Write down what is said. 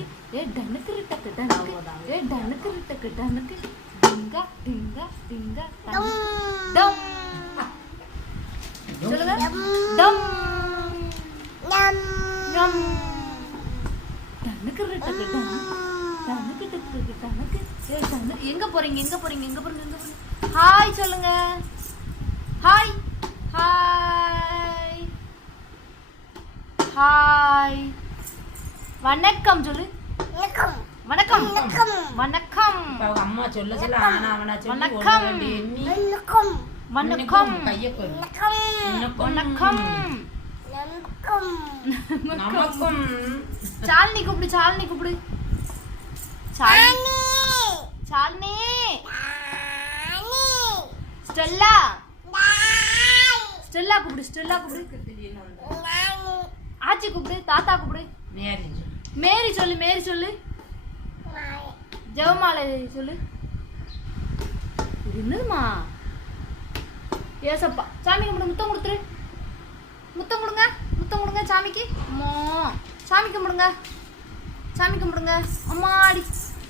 டனுக்கு ஏ டனுக்கு டக்கு டனுக்கு ஏ டனுக்கு டக்கு டனுக்கு Dinka Dinka Dinka டம் சொல்லுங்க டம் ஞம் ஞம் டனுக்கு டக்கு டனுக்கு டக்கு டனுக்கு ஏ டனுக்கு எங்க போறீங்க ஹாய் சொல்லுங்க ஹாய் ஹாய் ஹாய் வணக்கம் சொல்லு வணக்கம் வணக்கம் வணக்கம் அம்மா சொல்ல சொல்ல ஆனா அவனா சொல்லி வணக்கம் வணக்கம் வணக்கம் கைய கொடு வணக்கம் நமக்கும் சாலினி கூப்பிடு சாலினி ஸ்டெல்லா ஸ்டெல்லா கூப்பிடு ஆச்சி கூப்பிடு தாத்தா கூப்பிடு மேரி சொல்லு ஜெவமாலை சொல்லு இது என்னதுமா ஏசப்பா சாமி கும்பிடு முத்தம் கொடுங்க சாமிக்கு அம்மா சாமி கும்பிடுங்க அம்மாடி